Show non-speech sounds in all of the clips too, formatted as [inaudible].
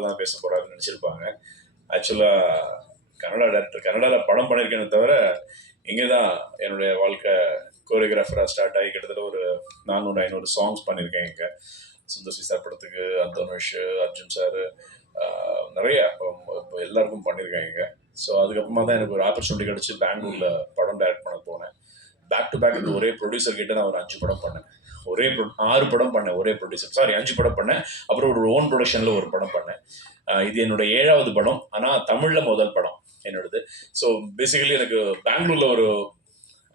தான் பேச போகிறாருன்னு நினச்சிருப்பாங்க ஆக்சுவலாக கன்னடா டேரக்டர் கன்னடாவில் படம் பண்ணியிருக்கேனே தவிர இங்கே தான் என்னுடைய வாழ்க்கை கோரியோகிராஃபராக ஸ்டார்ட் ஆகி கிட்டத்தட்ட ஒரு நானூறு ஐநூறு சாங்ஸ் பண்ணியிருக்கேன் இங்கே. சுந்தர்சி சார் படத்துக்கு அந்தோனுஷ் அர்ஜுன் சார் நிறைய இப்போ- இப்போ எல்லாருக்கும் பண்ணியிருக்கேன் இங்கே. ஸோ அதுக்கப்புறமா தான் எனக்கு ஒரு ஆப்பர்ச்சுனிட்டி கிடச்சி பெங்களூரில் படம் டைரக்ட் பண்ண போனேன். பேக் டு பேக் ஒரே ப்ரொடியூசர் கிட்ட நான் ஒரு அஞ்சு படம் பண்ணேன். ஒரே ஆறு படம் பண்ணேன் ஒரே ப்ரொடியூசர் சாரி அஞ்சு படம் பண்ணேன். அப்புறம் ஒரு ஓன் ப்ரொடக்ஷனில் ஒரு படம் பண்ணேன். இது என்னோட ஏழாவது படம். ஆனால் தமிழில் முதல் படம் என்னோடது. ஸோ பேசிக்கலி எனக்கு பெங்களூரில் ஒரு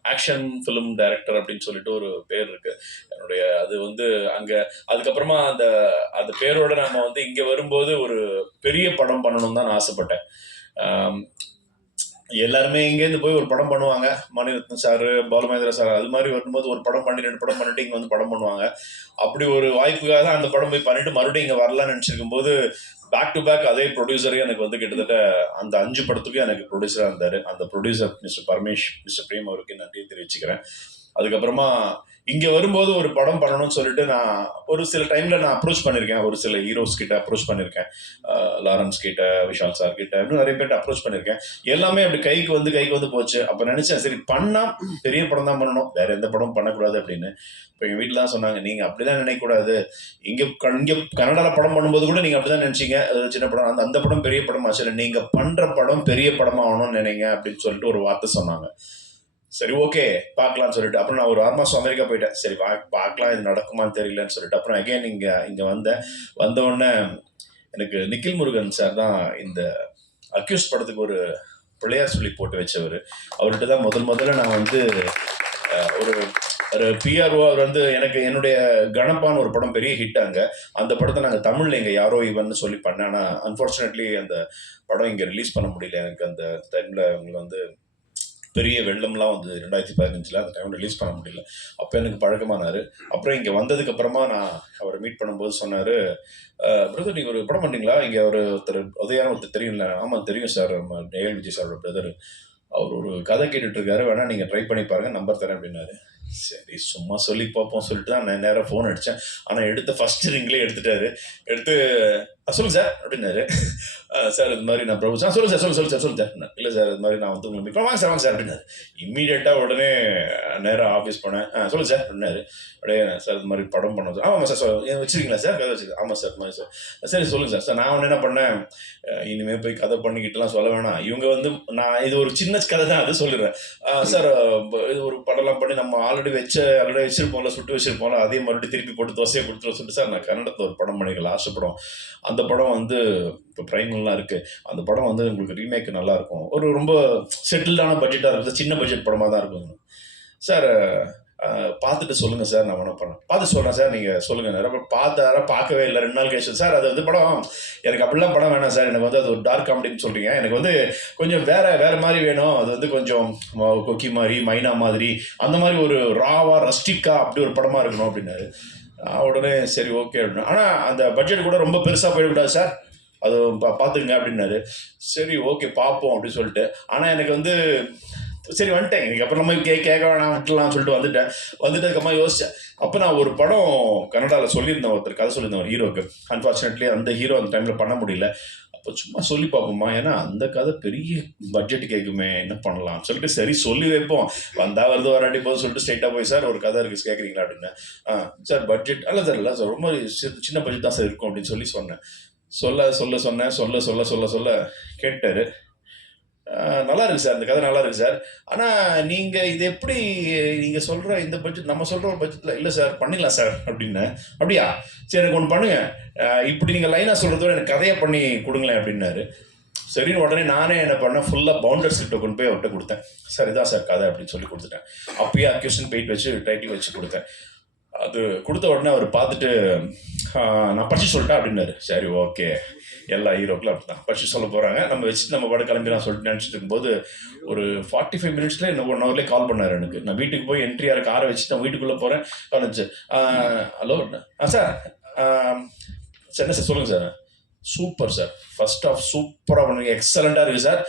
ஆக்ஷன் ஃபிலிம் டைரக்டர் அப்படின்னு சொல்லிட்டு ஒரு பேர் இருக்கு. என்னுடைய அது வந்து அங்கே அதுக்கப்புறமா அந்த அந்த பேரோட நம்ம வந்து இங்கே வரும்போது ஒரு பெரிய படம் பண்ணணும்னு தான் நான் ஆசைப்பட்டேன். எல்லாருமே இங்கேருந்து போய் ஒரு படம் பண்ணுவாங்க. மணிரத்னம் சார் பாலுமகேந்திர சார் அது மாதிரி வரும்போது ஒரு படம் பண்ணி ரெண்டு படம் பண்ணிட்டு இங்கே வந்து படம் பண்ணுவாங்க. அப்படி ஒரு வாய்ப்புக்காக தான் அந்த படம் போய் பண்ணிட்டு மறுபடியும் இங்கே வரலாம்னு நினச்சிருக்கும் போது பேக் டு பேக் அதே ப்ரொடியூசரே எனக்கு வந்து கிட்டத்தட்ட அந்த அஞ்சு படத்துக்கும் எனக்கு ப்ரொடியூசராக இருந்தார். அந்த producer mister Paramesh mister Prem அவருக்கு நன்றி தெரிவிச்சுக்கிறேன். அதுக்கப்புறமா இங்கே வரும்போது ஒரு படம் பண்ணணும்னு சொல்லிட்டு நான் ஒரு சில டைமில் நான் அப்ரோச் பண்ணியிருக்கேன் ஒரு சில ஹீரோஸ் கிட்ட அப்ரோச் பண்ணியிருக்கேன் லாரன்ஸ் கிட்ட விஷால் சார் கிட்ட இன்னும் நிறைய பேர்ட்ட அப்ரோச் பண்ணியிருக்கேன் எல்லாமே அப்படி கைக்கு வந்து கைக்கு வந்து போச்சு. அப்போ நினச்சேன் சரி பண்ணால் பெரிய படம் தான் பண்ணணும். வேற எந்த படமும் பண்ணக்கூடாது அப்படின்னு. இப்போ எங்கள் வீட்டில் தான் சொன்னாங்க நீங்கள் அப்படிதான் நினைக்கக்கூடாது. இங்கே இங்கே கன்னடாவில் படம் பண்ணும்போது கூட நீங்கள் அப்படி தான் நினச்சிங்க சின்ன படம். அந்த அந்த படம் பெரிய படம் ஆச்சு நீங்கள் பண்ணுற படம் பெரிய படமாகணும்னு நினைங்க அப்படின்னு சொல்லிட்டு ஒரு வார்த்தை சொன்னாங்க. சரி ஓகே பார்க்கலாம்னு சொல்லிட்டு. அப்புறம் நான் ஒரு ஆறு மாதம் அமெரிக்கா போயிட்டேன். சரி பார்க்கலாம் இது நடக்குமான்னு தெரியலன்னு சொல்லிட்டு. அப்புறம் அகைன் இங்கே இங்கே வந்தேன் வந்த உடனே எனக்கு நிக்கில் முருகன் சார் தான் இந்த அக்யூஸ் படத்துக்கு ஒரு பிள்ளையார் சொல்லி போட்டு வச்சவர். அவர்கிட்ட தான் முதல் முதல்ல நான் வந்து ஒரு ஒரு பிஆர்ஓ அவர் வந்து எனக்கு என்னுடைய கணப்பான ஒரு படம் பெரிய ஹிட் அங்க. அந்த படத்தை நாங்கள் தமிழில் இங்கே யாரோ இவன்னு சொல்லி பண்ணேன். ஆனால் அன்ஃபார்ச்சுனேட்லி அந்த படம் இங்கே ரிலீஸ் பண்ண முடியல. எனக்கு அந்த டைமில் உங்களுக்கு வந்து பெரிய வெள்ளம்லாம் வந்து ரெண்டாயிரத்தி பதினஞ்சில் அந்த டைம் ரிலீஸ் பண்ண முடியல. அப்போ எனக்கு பழக்கமானார். அப்புறம் இங்கே வந்ததுக்கு அப்புறமா நான் அவரை மீட் பண்ணும்போது சொன்னார் பிரதர் நீங்கள் ஒரு படம் பண்ணீங்களா? இங்கே ஒரு ஒருத்தர் உதயான ஒருத்தர் தெரியும்ல ஆமாம் தெரியும் சார் நம்ம ஏஎல் விஜய் சாரோட பிரதர் அவர் ஒரு கதை கேட்டுட்ருக்காரு வேணால் நீங்கள் ட்ரை பண்ணி பாருங்கள் நம்பர் தரேன் அப்படின்னாரு. சரி சும்மா சொல்லி பார்ப்போம் சொல்லிட்டு தான் நான் நேராக ஃபோன் அடித்தேன் ஆனால் எடுத்த ஃபர்ஸ்ட் ரிங்லேயே எடுத்துட்டாரு. எடுத்து "ஆ, சொல்லுங்க சார் அப்படின்னாரு. "ஆ, சார் இது மாதிரி நான் பிரபு சார் சொல்லுங்க சார் சொல்லுங்க சொல்லுங்க சார் சார் இல்லை சார் இது மாதிரி நான் வந்து பண்ண- வாங்க சார் வாங்க சார் அப்படின்னாரு. இம்மீடியட்டாக உடனே நேராக ஆஃபீஸ் போனேன். சொல்லுங்க சார் அப்படின்னாரு. அப்படியே சார் இது மாதிரி படம் பண்ண ஆமாம் சார் சொல் வச்சிருக்கீங்களா சார் கதை வச்சுருக்கேன். ஆமாம் சார் மாதிரி சார் சரி சொல்லுங்க சார் சார் நான் ஒன்று என்ன பண்ணேன்? அஹ் இனிமே போய் கதை பண்ணிக்கிட்டுலாம் சொல்ல வேணாம். இவங்க வந்து நான் இது ஒரு சின்ன கதை தான் அது சொல்லிடுறேன். சார் இது ஒரு படம்லாம் பண்ணி நம்ம ஆல்ரெடி வச்ச ஆல்ரெடி வச்சிருப்போம்ல சுட்டு வச்சிருப்போம்ல அதே மறுபடியும் திருப்பி போட்டு தோசையை கொடுத்துருவோம் சொல்லிட்டு சார் நான் கன்னடத்தில் ஒரு படம் பண்ணிக்கலாம் ஆசைப்படும் அந்த படம் வந்து இப்போ ப்ரைம்லாம் இருக்குது அந்த படம் வந்து உங்களுக்கு ரீமேக் நல்லாயிருக்கும். ஒரு ரொம்ப செட்டில்டான பட்ஜெட்டாக இருக்குது சின்ன பட்ஜெட் படமாக தான் இருக்கும். சார் பார்த்துட்டு சொல்லுங்க சார் நான் ஒன்றும் பண்ணேன் பார்த்து சொல்கிறேன் சார் நீங்கள் சொல்லுங்கள் அப்புறம் பார்த்தார பார்க்கவே இல்லை ரெண்டு நாள் கழிச்சு. சார் அது வந்து படம் எனக்கு அப்படிலாம் படம் வேணாம் சார். எனக்கு வந்து அது ஒரு டார்க் காமெடின்னு சொல்கிறீங்க எனக்கு வந்து கொஞ்சம் வேற வேற மாதிரி வேணும். அது வந்து கொஞ்சம் கொக்கி மாதிரி மைனா மாதிரி அந்த மாதிரி ஒரு ராவா ரஸ்டிக்கா அப்படி ஒரு படமாக இருக்கணும் அப்படின்னாரு. உடனே சரி ஓகே அப்படின்னா. ஆனால் அந்த பட்ஜெட் கூட ரொம்ப பெருசாக போயிடக்கூடாது சார். அது பா பார்த்துங்க அப்படின்னாரு. சரி ஓகே பார்ப்போம் அப்படின்னு சொல்லிட்டு. ஆனால் எனக்கு வந்து சரி வந்துட்டேன். எனக்கு அப்புறம் நம்ம கே கேட்க வேணாம் விட்டுலாம் சொல்லிட்டு வந்துட்டேன். வந்துட்டதுக்கப்புறமா யோசிச்சேன். அப்போ நான் ஒரு படம் கன்னடாவில் சொல்லியிருந்தேன் ஒருத்தர் கதை சொல்லியிருந்தேன் ஒரு ஹீரோக்கு. அன்ஃபார்ச்சுனேட்லி அந்த ஹீரோ அந்த டைமில் பண்ண முடியல. அப்போ சும்மா சொல்லி பார்ப்போமா? ஏன்னா அந்த கதை பெரிய பட்ஜெட் கேட்குமே என்ன பண்ணலாம்? சொல்லிட்டு சரி சொல்லி வைப்போம். வந்தா வருது வராட்டி போது சொல்லிட்டு ஸ்ட்ரைட்டாக போய் சார் ஒரு கதை இருக்கு கேட்குறீங்களா அப்படின்னு. ஆ சார் பட்ஜெட் அல்ல சார் இல்லை சார் ரொம்ப சின்ன பட்ஜெட் தான் சார் இருக்கும் அப்படின்னு சொல்லி சொன்னேன். சொல்ல சொல்ல சொன்னேன். சொல்ல சொல்ல சொல்ல சொல்ல கேட்டார். நல்லா இருக்கு சார் இந்த கதை நல்லா இருக்கு சார். ஆனா நீங்க இது எப்படி நீங்க சொல்ற இந்த பட்ஜெட் நம்ம சொல்ற ஒரு பட்ஜெட்ல இல்ல சார் பண்ணிடலாம் சார் அப்படின்னு. அப்படியா? சரி எனக்கு ஒன்று பண்ணுங்க. இப்படி நீங்க லைனா சொல்றதோட எனக்கு கதையை பண்ணி கொடுங்களேன் அப்படின்னாரு. சரின்னு உடனே நானே என்ன பண்ணேன் ஃபுல்லாக பவுண்டர் ஸ்கிரிப்டை கொண்டு போய் அவர்கிட்ட கொடுத்தேன். சார் இதான் சார் கதை அப்படின்னு சொல்லி கொடுத்துட்டேன். அப்பயே அக்யூஷன் பெயிட் வச்சு டைட்டில் வச்சு கொடுத்தேன். அது கொடுத்த உடனே அவர் பார்த்துட்டு நான் படிச்சு சொல்லிட்டேன் அப்படின்னாரு. சரி ஓகே. எல்லா ஹீரோக்களும் அப்படி தான் படிச்சு சொல்ல போகிறாங்க நம்ம வச்சுட்டு நம்ம படம் கிளம்பிலாம் சொல்லிட்டு நினச்சிட்டு இருக்கும்போது ஒரு ஃபார்ட்டி ஃபைவ் மினிட்ஸில் என்ன ஒன் ஹவர்லேயே கால் பண்ணார் எனக்கு. நான் வீட்டுக்கு போய் என்ட்ரி என்ட்ரியாக காரை வச்சுட்டு நான் வீட்டுக்குள்ளே போகிறேன் வந்துச்சு ஹலோ ஆ சார் சார் என்ன சார் சொல்லுங்கள் sir super sir first off சூப்பராக பண்ணுங்க. எக்ஸலண்ட்டாக இருக்குது சார்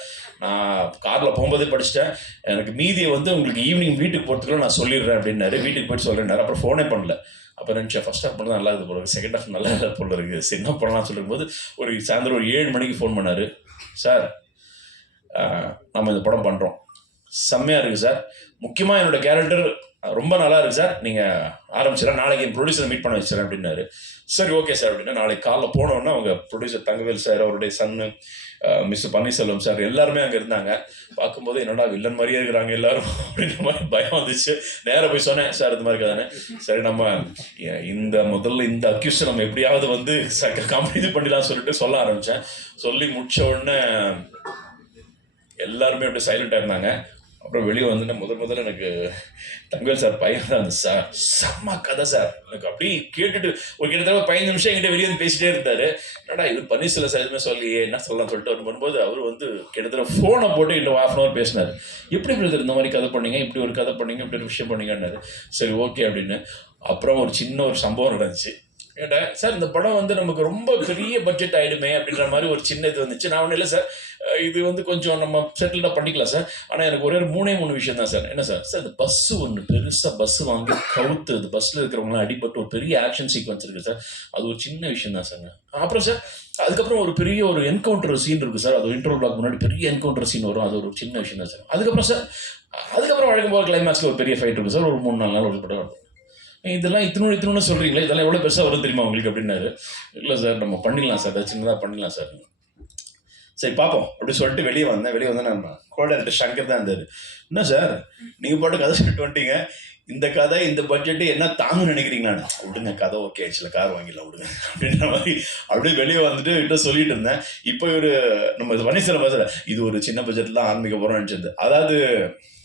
நான் காரில் போகும்போதே படிச்சிட்டேன். எனக்கு மீதியை வந்து உங்களுக்கு ஈவினிங் வீட்டுக்கு போகிறதுக்குள்ள நான் சொல்லிடுறேன் அப்படின்னாரு. வீட்டுக்கு போயிட்டு சொல்கிறேன்னாரு அப்புறம் ஃபோனே பண்ணல. அப்போ நினச்சேன் ஃபர்ஸ்ட் ஹாஃப் பண்ணால் நல்லா இருக்குது போல செகண்ட் ஹாஃப் நல்லா இல்லை போல இருக்குது சரி என்ன பண்ணலாம் சொல்லும்போது ஒரு சாயந்தரம் ஒரு ஏழு மணிக்கு ஃபோன் பண்ணார். சார் நம்ம இந்த படம் பண்ணுறோம் செம்மையாக இருக்குது சார். முக்கியமாக என்னோடய கேரக்டர் ரொம்ப நல்லா இருக்குது சார். நீங்கள் ஆரம்பிச்சிடலாம். நாளைக்கு என் ப்ரொடியூசரை மீட் பண்ண வச்சிடறேன் அப்படின்னாரு. சரி ஓகே சார் அப்படின்னா நாளைக்கு காலைல போனோன்னா அவங்க ப்ரொடியூசர் தங்கவேல் சார் அவருடைய சன்னு மிஸ் பன்னீர்செல்வம் சார் எல்லாருமே அங்கே இருந்தாங்க. பார்க்கும்போது என்னடா வில்லன் மாதிரியே இருக்கிறாங்க எல்லாரும் [laughs] அப்படின்ற மாதிரி பயம் வந்துச்சு. நேராக போய் சொன்னேன் சார் இது மாதிரி இருக்காதானே? சரி நம்ம இந்த முதல்ல இந்த அக்யூஸை நம்ம எப்படியாவது வந்து கம்பெனி இது பண்ணிடலாம் சொல்லிட்டு சொல்ல ஆரம்பித்தேன் சொல்லி முடிச்ச உடனே எல்லாருமே அப்படியே சைலண்டாக இருந்தாங்க. அப்புறம் வெளியே வந்துட்டு முதல் முதல்ல எனக்கு தங்கல் சார் பையன் தான் சார். செம்ம கதை சார். எனக்கு அப்படியே கேட்டுட்டு ஒரு கிட்டத்தட்ட பதினஞ்சு நிமிஷம் எங்கிட்ட வெளியே வந்து பேசிட்டே இருந்தாரு. என்னடா இவர் பன்னீர்செல்வம் சார் எதுவுமே சொல்லியே என்ன சொல்லலாம் சொல்லிட்டு அவர் பண்ணும்போது அவர் வந்து கிட்டத்தட்ட ஃபோனை போட்டு இன்னும் ஹாஃப் அன் அவர் பேசினார். எப்படி பிரதர் இந்த மாதிரி கதை பண்ணீங்க? இப்படி ஒரு கதை பண்ணீங்க? இப்படி ஒரு விஷயம் பண்ணீங்கன்னாரு. சரி ஓகே அப்படின்னு. அப்புறம் ஒரு சின்ன ஒரு சம்பவம் நடந்துச்சு. கேட்டேன் சார் இந்த படம் வந்து நமக்கு ரொம்ப பெரிய பட்ஜெட் ஆகிடுமே அப்படின்ற மாதிரி ஒரு சின்ன இது வந்துச்சு. நான் ஒன்றும் இல்லை சார். இது வந்து கொஞ்சம் நம்ம செட்டில்டாக பண்ணிக்கலாம் சார் ஆனால் எனக்கு ஒரே ஒரு மூணே மூணு விஷயம் தான் சார் என்ன சார் சார் இந்த பஸ்ஸு ஒன்று பெருசாக பஸ்ஸு வாங்கி கவுத்து அது பஸ்ஸில் இருக்கிறவங்களாம் அடிபட்டு ஒரு பெரிய ஆக்ஷன் சீக்வன்ஸ் இருக்குது சார் அது ஒரு சின்ன விஷயம் தான் சார் அப்புறம் சார் அதுக்கப்புறம் ஒரு பெரிய ஒரு என்கவுண்டர் சீன் இருக்குது சார் அது இன்டர்வல் பிளாக் முன்னாடி பெரிய என்கவுண்டர் சீன் வரும். அது ஒரு சின்ன விஷயம் தான் சார் அதுக்கப்புறம் சார் அதுக்கப்புறம் வழக்கம் போது கிளைமேக்ஸில் ஒரு பெரிய ஃபைட் இருக்குது சார் ஒரு மூணு நாலு நாள் ஒரு படம் இதெல்லாம் இத்தினு இத்தினு சொல்கிறீங்களே இதெல்லாம் எவ்வளோ பெருசாக வரும் தெரியுமா உங்களுக்கு அப்படின்னாரு. இல்லை சார் நம்ம பண்ணிடலாம் சார் அதை சின்னதாக பண்ணிடலாம் சார் சரி பார்ப்போம் அப்படி சொல்லிட்டு வெளியே வந்தேன். வெளியே வந்து நம்ம கோடர் சங்கர் தான் இருந்தார். என்ன சார்? நீங்கள் போட்ட கதை சொல்லிட்டு வந்துட்டீங்க. இந்த கதை இந்த பட்ஜெட்டு என்ன தாங்க நினைக்கிறீங்களா? நான் விடுங்க கதை ஓகே ஆச்சுல கார் வாங்கிடலாம் விடுங்க அப்படின்ற மாதிரி அப்படியே வெளியே வந்துட்டு கிட்ட சொல்லிட்டு இருந்தேன். இப்போ ஒரு நம்ம இது பன்னீர்செல்வம் பேசுகிற இது ஒரு சின்ன பட்ஜெட்டில் தான் ஆரம்பிக்க போகிறோம் நினச்சது அதாவது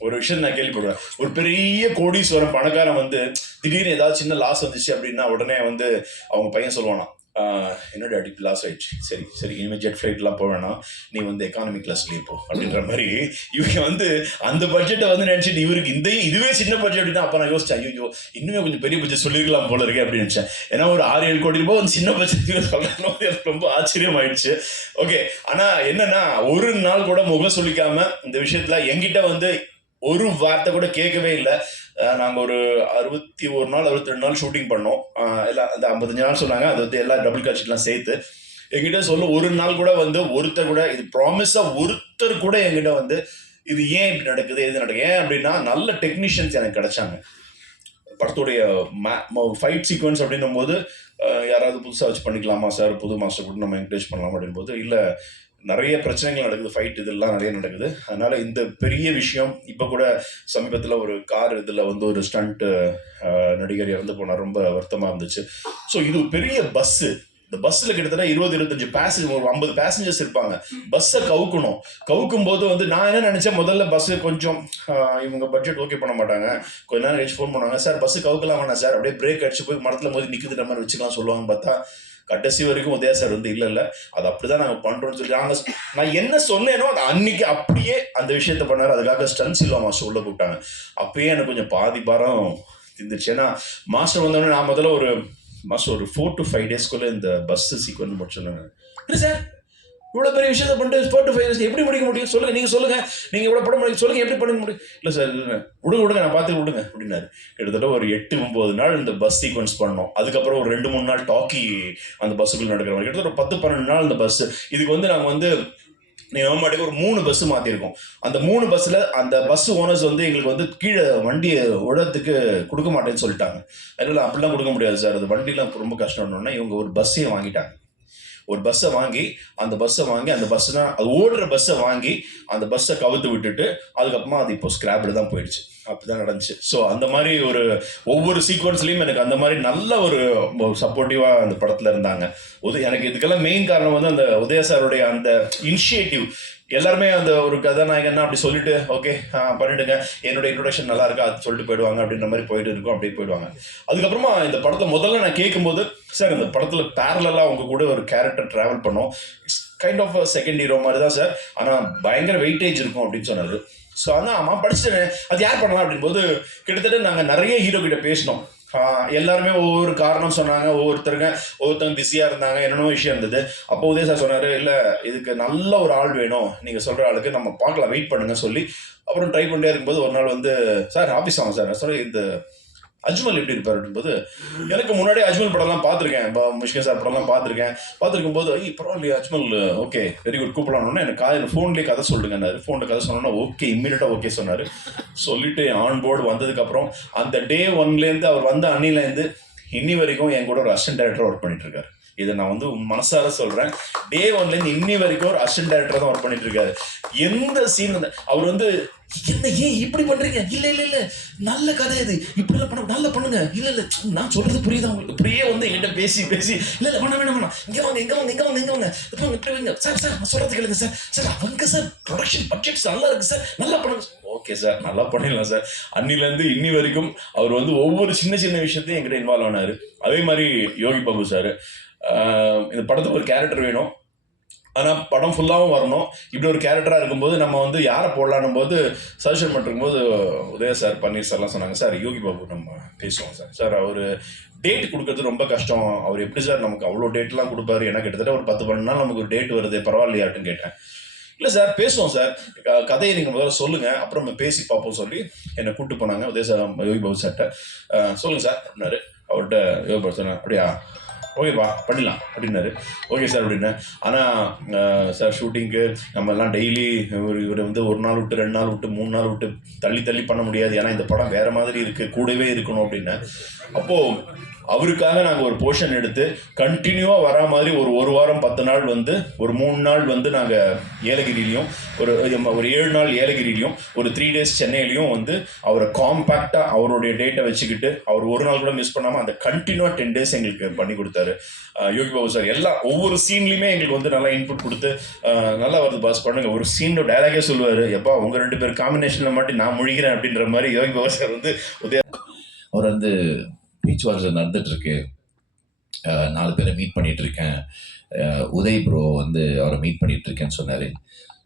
ஒரு விஷயம் நான் கேள்விப்படுவேன். ஒரு பெரிய கோடீஸ்வரம் பணக்காரன் வந்து திடீர்னு ஏதாவது சின்ன லாஸ் வந்துச்சு அப்படின்னா உடனே வந்து அவங்க பையன் சொல்லுவானா என்னோட அடி லாஸ் ஆயிடுச்சு. சரி சரி இனிமேல் ஜெட் ஃப்ளைட்லாம் போக வேணாம். நீ வந்து எக்கானமி கிளாஸ்லேயே போ அப்படின்ற மாதிரி இவங்க வந்து அந்த பட்ஜெட்டை வந்து நினச்சிட்டு இவருக்கு இந்த இதுவே சின்ன பட்ஜெட் அப்படின்னா அப்போ நான் யோசிச்சேன் ஐயோ இன்னுமே கொஞ்சம் பெரிய பட்ஜெட் சொல்லியிருக்கலாம் போல இருக்கே அப்படின்னு நினச்சேன். ஏன்னா ஒரு ஆறு ஏழு கோடி ரூபாய் வந்து சின்ன பட்ஜெட் சொல்கிறேன் எனக்கு ரொம்ப ஆச்சரியம் ஆயிடுச்சு. ஓகே ஆனால் என்னன்னா ஒரு நாள் கூட முகம் சொல்லிக்காம இந்த விஷயத்தில் என்கிட்ட வந்து ஒரு வார்த்தை கூட கேட்கவே இல்லை. நாங்கள் ஒரு அறுபத்தி ஒரு நாள் அறுபத்தி ரெண்டு நாள் ஷூட்டிங் பண்ணோம். எல்லாம் அந்த ஐம்பத்தஞ்சு நாள் சொன்னாங்க. அது வந்து எல்லா டபுள் காட்சிலாம் சேர்த்து. எங்கிட்ட சொல்ல ஒரு நாள் கூட வந்து ஒருத்தர் கூட இது ப்ராமிஸாக ஒருத்தர் கூட எங்கிட்ட வந்து இது ஏன் இப்படி நடக்குது எது நடக்குது? ஏன் அப்படின்னா நல்ல டெக்னீஷியன்ஸ் எனக்கு கிடைச்சாங்க. படத்துடைய ஃபைட் சீக்வன்ஸ் அப்படின்னும் போது யாராவது புதுசாக வச்சு பண்ணிக்கலாமா சார் புது மாஸ்டர் கூட நம்ம என்கரேஜ் பண்ணலாம் அப்படின் போது இல்லை நிறைய பிரச்சனைகள் நடக்குது ஃபைட் இதெல்லாம் நிறைய நடக்குது. அதனால் இந்த பெரிய விஷயம் இப்போ கூட சமீபத்தில் ஒரு கார் இதில் வந்து ஒரு ஸ்டண்ட் நடிகர் இறந்து போனார். ரொம்ப வருத்தமாக இருந்துச்சு. ஸோ இது பெரிய பஸ்ஸு இந்த பஸ்ஸில் கிட்டத்தட்ட இருபது இருபத்தஞ்சு பேசஞ்சர் ஒரு ஐம்பது பேசஞ்சர்ஸ் இருப்பாங்க. பஸ்ஸை கவுக்கணும். கவுக்கும் போது வந்து நான் என்ன நினச்சேன்? முதல்ல பஸ்ஸு கொஞ்சம் இவங்க பட்ஜெட் ஓகே பண்ண மாட்டாங்க. கொஞ்ச நேரம் கழிச்சு ஃபோன் பண்ணுவாங்க. சார் பஸ்ஸு கவுக்கலாம் வேணாம் சார்? அப்படியே பிரேக் அடிச்சு போய் மரத்தில் மோதி நிற்குது மாதிரி வச்சுக்கலாம் சொல்லுவாங்க பார்த்தா கடைசி வரைக்கும் உதயா சார் வந்து இல்லை இல்லை அது அப்படிதான் நாங்கள் பண்ணுறோம்னு சொல்லி நாங்கள் நான் என்ன சொன்னேனோ அது அன்னைக்கு அப்படியே அந்த விஷயத்த பண்ணார். அதுக்காக ஸ்டன்ஸ் சில்வா மாஸ்டர் உள்ள கூப்பிட்டாங்க. அப்பயே எனக்கு கொஞ்சம் பாதி பாரம் இருந்துச்சு ஏன்னா மாஸ்டர் வந்தோடனே நான் முதல்ல ஒரு மாஸ்டர் ஒரு ஃபோர் டு ஃபைவ் டேஸ்க்குள்ளே இந்த பஸ் சீக்வன்ஸ் முடிச்சோன்னு சார் இவ்வளோ பெரிய விஷயத்தை பண்ணிட்டு ஃபோர் டு ஃபைவ் எப்படி முடிக்க முடியும்? சொல்லுங்கள் நீங்கள் சொல்லுங்கள் நீங்கள் இவ்வளோ படம் முடியும் சொல்லுங்கள் எப்படி பண்ண முடியும்? இல்லை சார் விடுங்க விடுங்க நான் பார்த்து விடுங்க அப்படின்னாரு. கிட்டத்தட்ட ஒரு எட்டு ஒம்பது நாள் இந்த பஸ் சீக்வன்ஸ் பண்ணோம். அதுக்கப்புறம் ஒரு ரெண்டு மூணு நாள் டாக்கி அந்த பஸ்ஸுக்குள்ள நடக்கிற மாதிரி. கிட்டத்தட்ட ஒரு பத்து பன்னெண்டு நாள் இந்த பஸ் இதுக்கு வந்து நாங்கள் வந்து நீங்கள் நம்ம மாட்டுக்கு ஒரு மூணு பஸ் மாற்றிருக்கோம் அந்த மூணு பஸ்ஸில் அந்த பஸ் ஓனர்ஸ் வந்து எங்களுக்கு வந்து கீழே வண்டியை உழத்துக்கு கொடுக்க மாட்டேன்னு சொல்லிட்டாங்க. அதனால அப்படிலாம் கொடுக்க முடியாது சார் அது வண்டிலாம் ரொம்ப கஷ்டம்னோடனே இவங்க ஒரு பஸ்ஸையும் வாங்கிட்டாங்க. ஒரு பஸ்ஸை வாங்கி அந்த பஸ்ஸை வாங்கி அந்த பஸ் தான் அது ஓடுற பஸ்ஸை வாங்கி அந்த பஸ்ஸை கவுத்து விட்டுட்டு அதுக்கப்புறமா அது இப்போ ஸ்கிராப்பில் தான் போயிடுச்சு. அப்படிதான் நடந்துச்சு. ஸோ அந்த மாதிரி ஒரு ஒவ்வொரு சீக்வன்ஸ்லையும் எனக்கு அந்த மாதிரி நல்ல ஒரு சப்போர்ட்டிவாக அந்த படத்தில் இருந்தாங்க. உதய எனக்கு இதுக்கெல்லாம் மெயின் காரணம் வந்து அந்த உதய சாருடைய அந்த இனிஷியேட்டிவ் எல்லாருமே அந்த ஒரு கதாநாயகன்னா அப்படி சொல்லிட்டு ஓகே பண்ணிடுங்க. என்னோட இன்ட்ரொடக்ஷன் நல்லா இருக்கா? அது சொல்லிட்டு போயிடுவாங்க அப்படின்ற மாதிரி போயிட்டு இருக்கும் அப்படியே போயிடுவாங்க. அதுக்கப்புறமா இந்த படத்தை முதல்ல நான் கேட்கும்போது சார் இந்த படத்தில் பேரலாக உங்க கூட ஒரு கேரக்டர் ட்ராவல் பண்ணோம். கைண்ட் ஆஃப் செகண்ட் ஹீரோ மாதிரி தான் சார். ஆனால் பயங்கர வெயிட்டேஜ் இருக்கும் அப்படின்னு சொன்னார். ஸோ அதான் ஆமாம் படிச்சுட்டேன். அது யார் பண்ணலாம்? அப்படின்போது கிட்டத்தட்ட நாங்கள் நிறைய ஹீரோ கிட்ட பேசினோம். எல்லாருமே ஒவ்வொரு காரணம் சொன்னாங்க. ஒவ்வொருத்தருங்க ஒவ்வொருத்தங்க பிஸியாக இருந்தாங்க. என்னென்ன விஷயம் இருந்தது. அப்போ உதய சார் சொன்னார் இல்லை இதுக்கு நல்ல ஒரு ஆள் வேணும். நீங்கள் சொல்கிற ஆளுக்கு நம்ம பார்க்கலாம். வெயிட் பண்ணுங்க சொல்லி அப்புறம் ட்ரை பண்ணிட்டே இருக்கும்போது ஒரு நாள் வந்து சார் ஆஃபீஸ் ஆகும் சார். சார் இந்த அஜ்மல் எப்படி இருப்பார் போது எனக்கு முன்னாடி அஜ்மல் படம்லாம் பார்த்துருக்கேன். இப்போ முஷ்கன் சார் படம்லாம் பார்த்துருக்கேன். பார்த்துருக்கும் போது ஐய் பரவாயில்லையே அஜ்மல் ஓகே வெரி குட் கூப்பிடலாம்னு எனக்கு காலையில் ஃபோன்லேயே கதை சொல்லுங்கன்னாரு. ஃபோனில் கதை சொன்னோன்னா ஓகே இம்மீடியட்டாக ஓகே சொன்னார். சொல்லிட்டு ஆன் போர்டு வந்ததுக்கப்புறம் அந்த டே ஒன்லேருந்து அவர் வந்த அன்னிலேருந்து இன்னி வரைக்கும் என் கூட ஒரு அசிஸ்டன்ட் டைரக்டர் ஒர்க் பண்ணிட்டு இருக்காரு. இதை நான் வந்து மனசார சொல்றேன். டே ஒன்லேருந்து இன்னி வரைக்கும் ஒரு அசிஸ்டன்ட் டேரக்டர் தான் ஒர்க் பண்ணிட்டு இருக்காரு. எந்த சீன் அவர் வந்து என்ன ஏன் இப்படி பண்றீங்க? இல்ல இல்ல இல்ல. நல்ல கதை இது. இப்படி எல்லாம் பண்ண நல்லா பண்ணுங்க. இல்ல இல்ல. நான் சொல்றது புரியுதா? உங்களுக்கு இப்படியே வந்து என்கிட்ட பேசி பேசி இல்ல இல்ல. வேணாம் வேணாம் வேணாம். இங்க வாங்க இங்க வாங்க இங்க வாங்க இங்க வாங்க. இப்ப இப்படி வைங்க. சார் சார் நான் சொல்றது கேளுங்க சார். சார் அவங்க சார் ப்ரொடக்ஷன் பட்ஜெட்ஸ் நல்லா இருக்கு சார். நல்லா பண்ணுங்க. Okay sir. நல்லா பண்ணிடலாம் சார். அன்னிலேருந்து இன்னி வரைக்கும் அவர் வந்து ஒவ்வொரு சின்ன சின்ன விஷயத்தையும் என்கிட்ட இன்வால்வ் ஆனாரு. அதே மாதிரி யோகி பாபு சார். இந்த படத்துக்கு ஒரு கேரக்டர் வேணும். ஆனால் படம் ஃபுல்லாகவும் வரணும். இப்படி ஒரு கேரக்டராக இருக்கும்போது நம்ம வந்து யாரை போடலான்னும் போது சஜஷன் பண்ணிருக்கும்போது உதய சார் பன்னீர் சார்லாம் சொன்னாங்க சார் யோகி பாபு நம்ம பேசுவோம் சார். சார் அவர் டேட் கொடுக்கறது ரொம்ப கஷ்டம். அவர் எப்படி சார் நமக்கு அவ்வளோ டேட்லாம் கொடுப்பாரு? ஏன்னா கிட்டத்தட்ட ஒரு பத்து பன்னெண்டு நாள் நமக்கு ஒரு டேட் வருது. பரவாயில்லையாட்டுன்னு கேட்டேன். இல்லை சார் பேசுவோம் சார். கதையை நீங்கள் முதல்ல சொல்லுங்கள் அப்புறம் நம்ம பேசி பார்ப்போம் சொல்லி என்னை கூப்பிட்டு போனாங்க. உதய சார் யோகி பாபு சார்கிட்ட சொல்லுங்கள் சார் அப்படின்னாரு. அவர்கிட்ட யோகி பாபு சொன்னார் அப்படியா ஓகேப்பா பண்ணிடலாம் அப்படின்னாரு. ஓகே சார் அப்படின்னேன் ஆனால் சார் ஷூட்டிங்க்கு நம்ம எல்லாம் டெய்லி ஒரு இவர் வந்து ஒரு நாள் விட்டு ரெண்டு நாள் விட்டு மூணு நாள் விட்டு தள்ளி தள்ளி பண்ண முடியாது. ஏன்னா இந்த படம் வேறு மாதிரி இருக்குது கூடவே இருக்கணும் அப்படின்னு. அப்போது அவருக்காக நாங்கள் ஒரு போர்ஷன் எடுத்து கண்டினியூவாக வரா மாதிரி ஒரு ஒரு வாரம் பத்து நாள் வந்து ஒரு மூணு நாள் வந்து நாங்கள் ஏலகிரிலையும் ஒரு ஒரு ஏழு நாள் ஏலகிரிலையும் ஒரு த்ரீ டேஸ் சென்னையிலையும் வந்து அவரை காம்பேக்டாக அவருடைய டேட்டை வச்சுக்கிட்டு அவர் ஒரு நாள் கூட மிஸ் பண்ணாமல் அந்த கண்டினியூவாக டென் டேஸ் எங்களுக்கு பண்ணி கொடுத்தாரு. யோகி பாபு சார் எல்லா ஒவ்வொரு சீன்லையுமே எங்களுக்கு வந்து நல்லா இன்புட் கொடுத்து நல்லா வருது பாஸ் பண்ணுங்க. ஒரு சீனோட டைலாகே சொல்லுவார் எப்பா உங்கள் ரெண்டு பேர் காம்பினேஷனில் மட்டும் நான் முழிக்கிறேன் அப்படின்ற மாதிரி யோகி பாபு சார் வந்து உதய அவர் வந்து பேச்சுவார்த்தை நடந்துட்டுருக்கு. நாலு பேரை மீட் பண்ணிகிட்ருக்கேன் இருக்கேன் உதய் ப்ரோ வந்து அவரை மீட் பண்ணிகிட்ருக்கேன்னு இருக்கேன்னு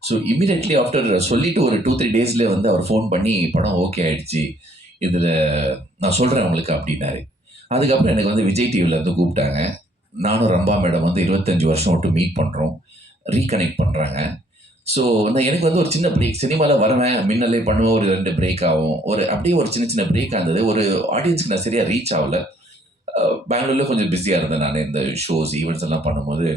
ஸோ இமீடியட்லி ஆஃப்டர் சொல்லிட்டு ஒரு டூ த்ரீ டேஸ்லேயே வந்து அவர் ஃபோன் பண்ணி படம் ஓகே ஆயிடுச்சு. இதில் நான் சொல்கிறேன் உங்களுக்கு அப்படின்னாரு. அதுக்கப்புறம் எனக்கு வந்து விஜய் டிவியில் வந்து கூப்பிட்டாங்க. நானும் ரம்பா மேடம் வந்து இருபத்தஞ்சி வருஷம் விட்டு மீட் பண்ணுறோம் ரீகனெக்ட் பண்ணுறாங்க ஸோ நான் எனக்கு வந்து ஒரு சின்ன பிரேக் சினிமாவில் வரவேன் மின்னலே பண்ணுவேன் ஒரு ரெண்டு பிரேக் ஆகும். ஒரு அப்படியே ஒரு சின்ன சின்ன பிரேக் இருந்தது. ஒரு ஆடியன்ஸ்க்கு நான் சரியாக ரீச் ஆகல. பெங்களூரில் பெங்களூர்ல கொஞ்சம் பிஸியாக இருந்தேன் நான் இந்த ஷோஸ் ஈவெண்ட்ஸ் எல்லாம் பண்ணும்போது.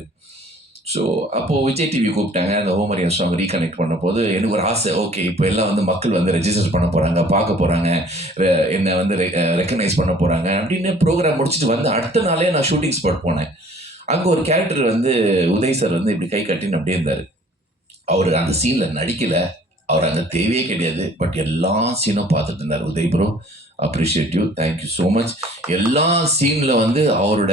ஸோ அப்போது விஜய் டிவி கூப்பிட்டாங்க. அந்த ஹோமரியா சாங் ரீகனெக்ட் பண்ணும்போது எனக்கு ஒரு ஆசை. ஓகே இப்போ எல்லாம் வந்து மக்கள் வந்து ரெஜிஸ்டர் பண்ண போகிறாங்க பார்க்க போகிறாங்க என்னை வந்து ரெக்கக்னைஸ் பண்ண போகிறாங்க அப்படின்னு ப்ரோக்ராம் முடிச்சுட்டு வந்து அடுத்த நாளே நான் ஷூட்டிங் ஸ்பாட் போனேன். அங்கே ஒரு கேரக்டர் வந்து உதய் சார் வந்து இப்படி கை கட்டின்னு அப்படியே இருந்தார். அவர் அந்த சீனில் நடிக்கல. அவர் அங்கே தேவையே கிடையாது. பட் எல்லா சீனும் பார்த்துட்டு இருந்தார் Uday bro appreciate you thank you so much எல்லா சீனில் வந்து அவரோட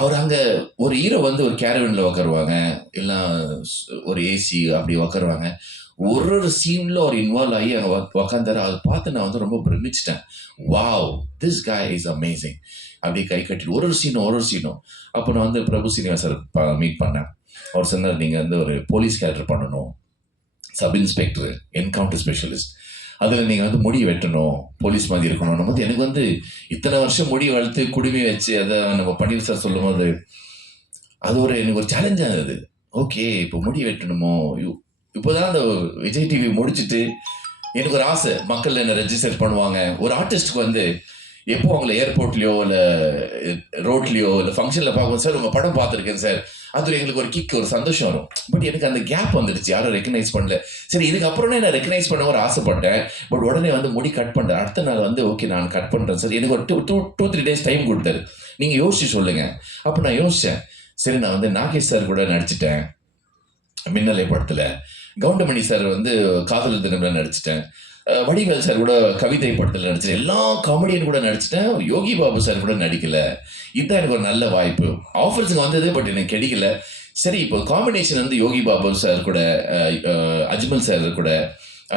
அவர் அங்கே ஒரு ஹீரோ வந்து ஒரு கேரவனில் உக்காருவாங்க. இல்லை ஒரு ஏசி அப்படி உட்காருவாங்க ஒரு ஒரு சீனில் ஒரு இன்வால்வ் ஆகி அங்கே உக்காந்தாரு. அதை பார்த்து நான் வந்து ரொம்ப பிரமிச்சிட்டேன். Wow this guy is amazing அப்படியே கை கட்டிட்டு ஒரு ஒரு சீனும் ஒரு ஒரு சீனும் அப்போ நான் வந்து பிரபு சீனிவாசர் மீட் பண்ணேன். அவர் சொன்னார் நீங்கள் வந்து ஒரு போலீஸ் கேரக்டர் பண்ணணும். சப் இன்ஸ்பெக்டர் என்கவுண்டர் ஸ்பெஷலிஸ்ட் அதில் நீங்கள் வந்து மொழி வெட்டணும். போலீஸ் மாதிரி இருக்கணும் போது எனக்கு வந்து இத்தனை வருஷம் முடி வளர்த்து குடுமி வச்சு அதை நம்ம பன்னீர் சார் சொல்லும் போது அது ஒரு எனக்கு ஒரு சேலஞ்சாக இருந்தது. ஓகே இப்போ முடி வெட்டணுமோ? இப்போ இப்போதான் அந்த விஜய் டிவி முடிச்சிட்டு எனக்கு ஒரு ஆசை. மக்கள் என்ன ரெஜிஸ்டர் பண்ணுவாங்க. ஒரு ஆர்டிஸ்ட்டுக்கு வந்து எப்போ அவங்கள ஏர்போர்ட்லேயோ இல்லை ரோட்லேயோ இல்லை ஃபங்க்ஷனில் பார்க்கும்போது சார் உங்கள் படம் பார்த்துருக்கேன் சார். அது எங்களுக்கு ஒரு கிக் ஒரு சந்தோஷம் வரும். பட் எனக்கு அந்த கேப் வந்துடுச்சு. யாரும் ரெக்கனைஸ் பண்ணல. சரி இதுக்கப்புறம் நான் ரெக்கனைஸ் பண்ண ஒரு ஆசைப்பட்டேன். பட் உடனே வந்து முடி கட் பண்ணுறேன் அடுத்த நாள் வந்து ஓகே நான் கட் பண்ணுறேன் சார் எனக்கு ஒரு two two two three days time கொடுத்தாரு. நீங்கள் யோசிச்சு சொல்லுங்க. அப்போ நான் யோசித்தேன் சரி நான் வந்து நாகேஷ் சார் கூட நடிச்சிட்டேன். மின்னலை படத்தில். கவுண்டமணி சார் வந்து காதல் தினம்ல நடிச்சிட்டேன். வடிவேல் சார் கூட கவிதை படத்தில் நடிச்சேன் எல்லா காமெடியன் கூட நடிச்சிட்டேன் யோகி பாபு சார் கூட நடிக்கல. இதுதான் எனக்கு ஒரு நல்ல வாய்ப்பு. ஆஃபர்ஸுக்கு வந்தது பட் எனக்கு கிடைக்கல. சரி இப்போ காம்பினேஷன் வந்து யோகி பாபு சார் கூட அஜ்மல் சார் கூட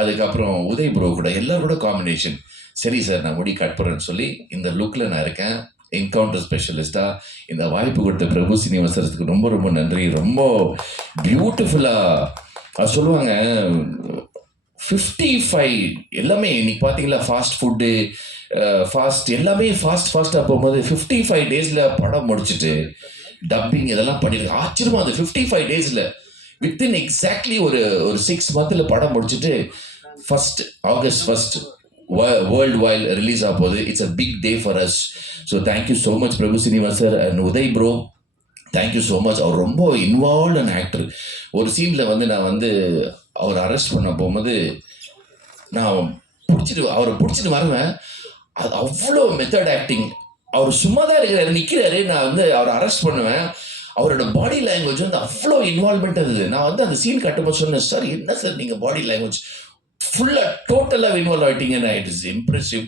அதுக்கப்புறம் உதய் ப்ரோ கூட எல்லாரும் கூட காம்பினேஷன் சரி சார் நான் முடி கட் பண்ணுறேன்னு சொல்லி இந்த லுக்கில் நான் இருக்கேன். என்கவுண்டர் ஸ்பெஷலிஸ்டாக இந்த வாய்ப்பு கொடுத்த பிரபு சீனிவாசரத்துக்கு ரொம்ப ரொம்ப நன்றி. ரொம்ப பியூட்டிஃபுல்லாக சொல்லுவாங்க ஃபிஃப்டி ஃபைவ் எல்லாமே இன்னைக்கு பார்த்தீங்களா ஃபாஸ்ட் ஃபுட்டு ஃபாஸ்ட் எல்லாமே ஃபாஸ்ட் ஃபாஸ்ட்டாக போகும்போது ஃபிஃப்டி ஃபைவ் டேஸில் படம் முடிச்சுட்டு டப்பிங் இதெல்லாம் பண்ணியிருக்கு ஆச்சரியமா அது ஃபிஃப்டி ஃபைவ் டேஸில் வித்தின் எக்ஸாக்ட்லி ஒரு ஒரு சிக்ஸ் மந்தில் படம் முடிச்சுட்டு first August first world wide release ஆக போகுது. It's a big day for us so thank you so much Prabhu cinema sir and Uday bro thank you so much அவர் ரொம்ப involve and actor ஒரு சீனில் வந்து நான் வந்து அவர் அரெஸ்ட் பண்ண போகும்போது நான் பிடிச்சிட்டு அவரை பிடிச்சிட்டு வருவேன். அது அவ்வளோ மெத்தட் ஆக்டிங் அவர் சும்மா தான் இருக்கிறாரு நிற்கிறாரு நான் வந்து அவரை அரெஸ்ட் பண்ணுவேன். அவரோட பாடி லாங்குவேஜ் வந்து அவ்வளோ இன்வால்மெண்ட் இருந்தது. நான் வந்து அந்த சீன் கட்டும்போது சொன்னேன் சார் என்ன சார் நீங்கள் பாடி லாங்குவேஜ் ஃபுல்லாக டோட்டலாக இன்வால்வ் ஆகிட்டீங்கன்னு இட் இஸ் இம்ப்ரெசிவ்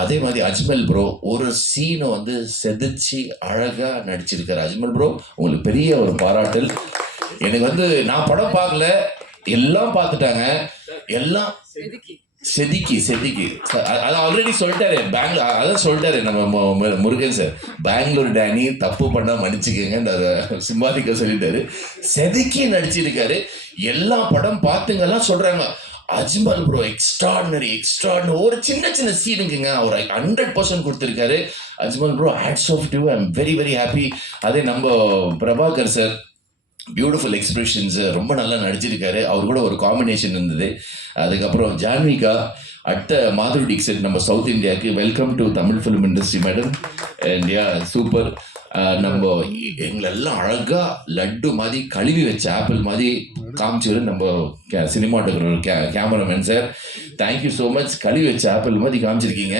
அதே மாதிரி அஜ்மல் ப்ரோ ஒரு சீனை வந்து செதுச்சு அழகாக நடிச்சிருக்காரு. அஜ்மல் ப்ரோ உங்களுக்கு பெரிய ஒரு பாராட்டல். எனக்கு வந்து நான் படம் பார்க்கல. எல்லாம் பார்த்துட்டாங்க. எல்லாம் செதுக்கி. செதுக்கி அது ஆல்ரெடி சொல்லிட்டாரு. பெங்களூர் அதான் சொல்லிட்டாரு நம்ம முருகன் சார் பெங்களூர் டேனி தப்பு பண்ணா மன்னிச்சுக்கங்க அதை சிம்பாதிக்க சொல்லிட்டாரு. செதுக்கி நடிச்சிருக்காரு. எல்லா படம் பார்த்துங்கெல்லாம் சொல்றாங்க. அஜ்மல் ப்ரோ எக்ஸ்ட்ராடனரி எக்ஸ்ட்ராடனரி ஒரு சின்ன சின்ன சீனுக்குங்க அவர் ஹண்ட்ரட் பர்சன்ட் கொடுத்துருக்காரு. Ajmal bro hats off to I am very very happy அதே நம்ம பிரபாகர் சார் பியூட்டிஃபுல் எக்ஸ்பிரஷன்ஸ் ரொம்ப நல்லா நடிச்சிருக்காரு. அவர் கூட ஒரு காம்பினேஷன் இருந்தது. அதுக்கப்புறம் ஜான்விகா அடுத்த மாதுரி டிக்செட் நம்ம சவுத் இந்தியாவுக்கு welcome to Tamil film industry madam and yeah super நம்ம எங்களெல்லாம் அழகாக லட்டு மாதிரி கழுவி வச்ச ஆப்பிள் மாதிரி காமிச்சவர் நம்ம cinematographer K cameraman sir. Thank you so much கழுவி வச்ச ஆப்பிள் மாதிரி காமிச்சிருக்கீங்க.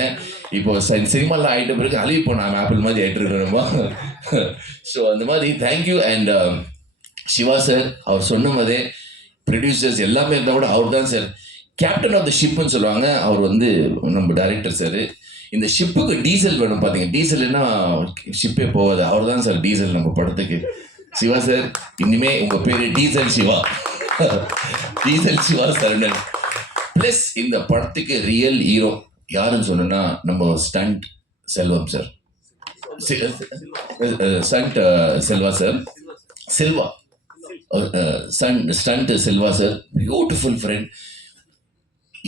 இப்போ சினிமாலாம் ஆகிட்ட பிறகு அழுவி போன ஆப்பிள் மாதிரி ஆகிட்டு இருக்கிறோமா ஸோ [laughs] அந்த மாதிரி thank you and Siva sir அவர் சொன்ன மாதிரியே ப்ரொடியூசர்ஸ் எல்லாமே இருந்தால் கூட அவர் தான் சார். கேப்டன் ஆஃப் த ஷிப்னு சொல்லுவாங்க. அவர் வந்து நம்ம டைரக்டர் சார் இந்த ஷிப்புக்கு டீசல் வேணும் பார்த்தீங்க டீசல்னா ஷிப்பே போகாது. அவர் தான் சார் டீசல் நம்ம படத்துக்கு. சிவா சார் இனிமே உங்கள் பேர் diesel Siva. Diesel Siva Saranan plus இந்த படத்துக்கு ரியல் ஹீரோ யாருன்னு சொன்னோன்னா நம்ம stunt Selvam sir stunt Selva sir Selva. Sun stunt Selva sir beautiful friend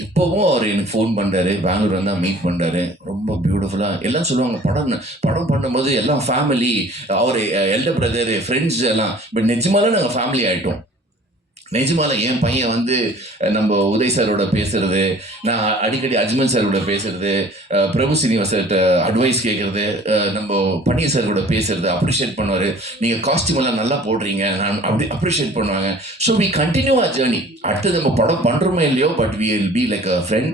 இப்போவும் அவர் எனக்கு ஃபோன் பண்ணுறாரு பெங்களூர் வந்தால் மீட் பண்ணுறாரு ரொம்ப பியூட்டிஃபுல்லாக எல்லாம் சொல்லுவாங்க. படம் படம் பண்ணும்போது எல்லாம் ஃபேமிலி அவர் எல்டர் பிரதர் ஃப்ரெண்ட்ஸ் எல்லாம். பட் நிஜமாலாம் நாங்கள் ஃபேமிலி ஆகிட்டோம் நிஜமால என் பையன் வந்து நம்ம உதய் சாரோட பேசுறது நான் அடிக்கடி அஜ்மல் சாரோட பேசுறது பிரபு சீனிவாசர்கிட்ட அட்வைஸ் கேட்கறது நம்ம பன்னீர் சார் கூட பேசுறது அப்ரிஷியேட் பண்ணுவார். நீங்கள் காஸ்டியூம் எல்லாம் நல்லா போடுறீங்க நான் அப்படி அப்ரிஷியேட் பண்ணுவாங்க. So we continue our journey அடுத்து நம்ம படம் பண்ணுறோமோ இல்லையோ but we will be like a friend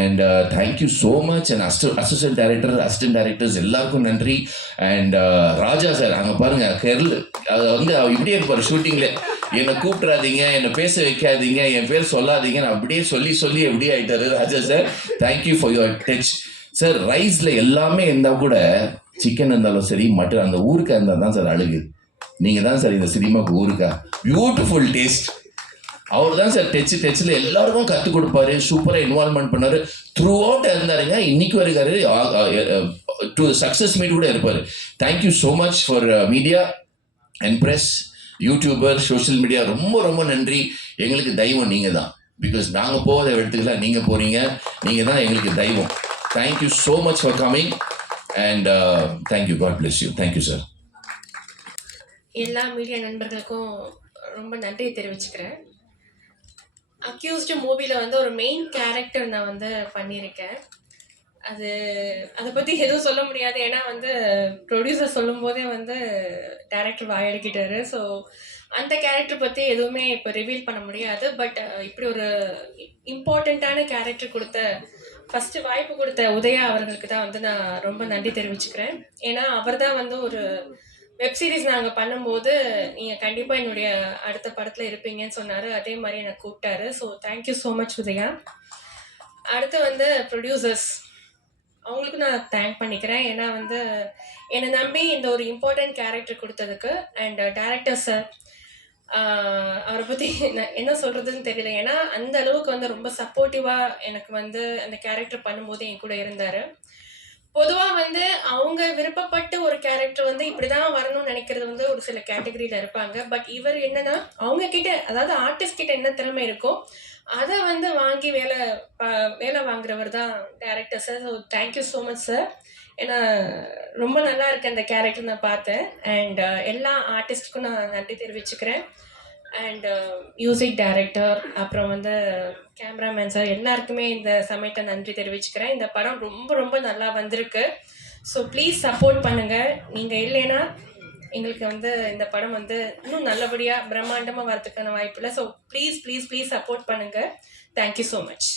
and thank you so much and அஸ்ட் assistant director assistant directors எல்லாருக்கும் நன்றி. அண்ட் uh, ராஜா சார் அங்கே பாருங்க கெர்ல் அது வந்து அவர் இப்படியே இருப்பார் ஷூட்டிங்கில் என்னை கூப்பிட்றாதீங்க என்னை பேச வைக்காதீங்க என் பேர் சொல்லாதீங்க. நான் அப்படியே சொல்லி சொல்லி எப்படி ஆயிட்டாரு Raja sir thank you for your touch sir ரைஸில் எல்லாமே இருந்தால் கூட சிக்கன் இருந்தாலும் சரி மட்டன் அந்த ஊருக்கா இருந்தால் தான் சார் அழகு. நீங்கள் தான் சார் இந்த சினிமாவுக்கு ஊருக்கா பியூட்டிஃபுல் டேஸ்ட் அவர் தான் சார் டச்சு டச்சில் எல்லாருக்கும் கற்றுக் கொடுப்பாரு சூப்பராக இன்வால்மெண்ட் பண்ணார். த்ரூ அவுட் இருந்தாருங்க இன்னைக்கு வரைக்காரு டு சக்ஸஸ் மீட் கூட இருப்பார். Thank you so much for media and press YouTuber social media ரொம்ப ரொம்ப நன்றி. எங்களுக்கு தெய்வம் நீங்கள் தான் பிகாஸ் நாங்கள் போகாத இடத்துக்குலாம் நீங்கள் போகிறீங்க நீங்கள் தான் எங்களுக்கு தெய்வம். Thank you so much for coming and thank you god bless you thank you sir எல்லா மீடியா நண்பர்களுக்கும் ரொம்ப நன்றி தெரிவிச்சுக்கிறேன். அக்யூஸ்டு மூவியில் வந்து ஒரு மெயின் கேரக்டர் நான் வந்து பண்ணியிருக்கேன். அது அதை பற்றி எதுவும் சொல்ல முடியாது. ஏன்னா வந்து ப்ரொடியூசர் சொல்லும் போதே வந்து டேரக்டர் வாயடிக்கிட்டாரு. ஸோ அந்த கேரக்டர் பற்றி எதுவுமே இப்போ ரிவீல் பண்ண முடியாது. பட் இப்படி ஒரு இம்பார்ட்டண்ட்டான கேரக்டர் கொடுத்த ஃபஸ்ட்டு வாய்ப்பு கொடுத்த உதயா அவர்களுக்கு தான் வந்து நான் ரொம்ப நன்றி தெரிவிச்சுக்கிறேன். ஏன்னா அவர் தான் வந்து ஒரு வெப்சீரிஸ் நாங்கள் பண்ணும்போது நீங்கள் கண்டிப்பாக என்னுடைய அடுத்த படத்தில் இருப்பீங்கன்னு சொன்னார். அதே மாதிரி என்னை கூப்பிட்டாரு. So thank you so much Udaya. அடுத்து வந்து ப்ரொடியூசர்ஸ் அவங்களுக்கு நான் தேங்க் பண்ணிக்கிறேன். ஏன்னா வந்து என்னை நம்பி இந்த ஒரு இம்பார்ட்டன்ட் கேரக்டர் கொடுத்ததுக்கு அண்ட் டேரக்டர் சார் அவரை பற்றி நான் என்ன சொல்கிறதுன்னு தெரியல. ஏன்னா அந்த அளவுக்கு வந்து ரொம்ப சப்போர்ட்டிவாக எனக்கு வந்து அந்த கேரக்டர் பண்ணும்போது என் கூட இருந்தார். பொதுவாக வந்து அவங்க விருப்பப்பட்டு ஒரு கேரக்டர் வந்து இப்படி தான் வரணும்னு நினைக்கிறது வந்து ஒரு சில கேட்டகரியில் இருப்பாங்க. பட் இவர் என்னன்னா அவங்க கிட்ட அதாவது ஆர்டிஸ்ட் கிட்ட என்ன திறமை இருக்கோ அதை வந்து வாங்கி வேலை ப- வேலை வாங்குறவர் தான் director sir so thank you so much sir ஏன்னா ரொம்ப நல்லா இருக்கு அந்த கேரக்டர் நான் பார்த்தேன். அண்ட் uh, எல்லா ஆர்டிஸ்ட்டுக்கும் நான் நன்றி தெரிவிச்சுக்கிறேன். அண்ட் மியூசிக் டைரக்டர் அப்புறம் வந்து கேமராமேன் சார் எல்லாருக்குமே இந்த சமயத்தை நன்றி தெரிவிச்சுக்கிறேன். இந்த படம் ரொம்ப ரொம்ப நல்லா வந்திருக்கு. ஸோ ப்ளீஸ் சப்போர்ட் பண்ணுங்கள் நீங்கள் இல்லைன்னா எங்களுக்கு வந்து இந்த படம் வந்து இன்னும் நல்லபடியாக பிரம்மாண்டமாக வரதுக்கான வாய்ப்பு இல்லை. So please please please support பண்ணுங்கள் தேங்க்யூ ஸோ மச்